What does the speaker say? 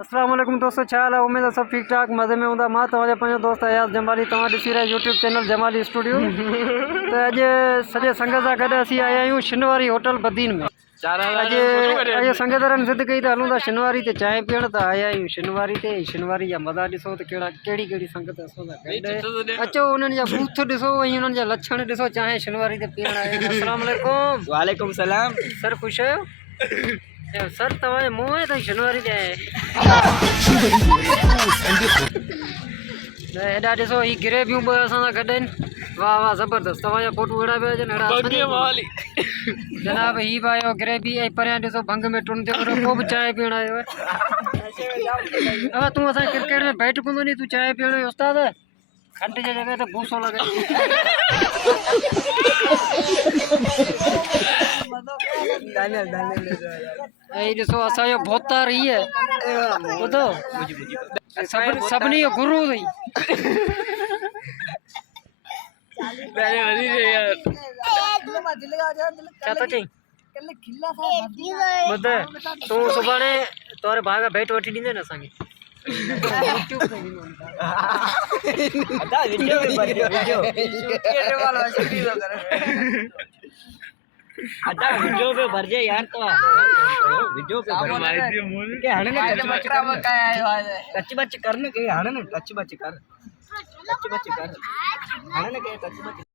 अस्सलाम वालेकुम दोस्तों, छा हाल है? उम्मीद है सब ठीक ठाक मज़े में हूंदा। मां तव्हांजो पंहिंजो दोस्त अयाज़ जमाली, तव्हां ॾिसी रहिया यूट्यूब चैनल जमाली स्टूडियो। तो अॼु सॼे संगत सां गॾु असीं आया आहियूं शिनवारी होटल बदीन में। अॼु संगतरनि ज़िद कई त हलूं था शिनवारी ते चांहि पीअण, त आया आहियूं शिनवारी ते। शिनवारी जा मज़ा ॾिसो त कहिड़ी कहिड़ी संगत असां सां गॾु। अचो उन्हनि जा बूथ ॾिसो ऐं उन्हनि जा लक्षण ॾिसो, चांहि शिनवारी ते पीअण आया आहिनि। अस्सलाम वालेकुम। वालेकुम सलाम। सर ख़ुशि आहियो? सर तव्हांजे मुंहुं आहे त शिनवारी ते हेॾा ॾिसो ही ग्रेवियूं ॿ असां सां गॾु आहिनि। वाह वाह ज़बरदस्त, तव्हांजा फोटू अहिड़ा पिया अचनि जनाब। ही बि आयो ग्रेवी, ऐं परियां ॾिसो भंग में टुन ते को बि चांहि पीअण आयो आहे। अब तूं असांजे क्रिकेट में बैट कोन नी, तूं चांहि पीअण जो उस्ताद आहे। खंड जी जॻह ते भूसो लॻे। ऐं ॾिसो असांजो भोतार ही आहे, ॿुधो सभिनी जो गुरू अथई। छा थो चई? ॿुध, तूं सुभाणे तोरे भाउ खां भेट वठी ॾींदे न असांखे। वीडियो पे भर जाए यार, तो वीडियो पे भर के हणे ने टच बच कर ने के हणे ने टच बच कर हणे ने के टच बच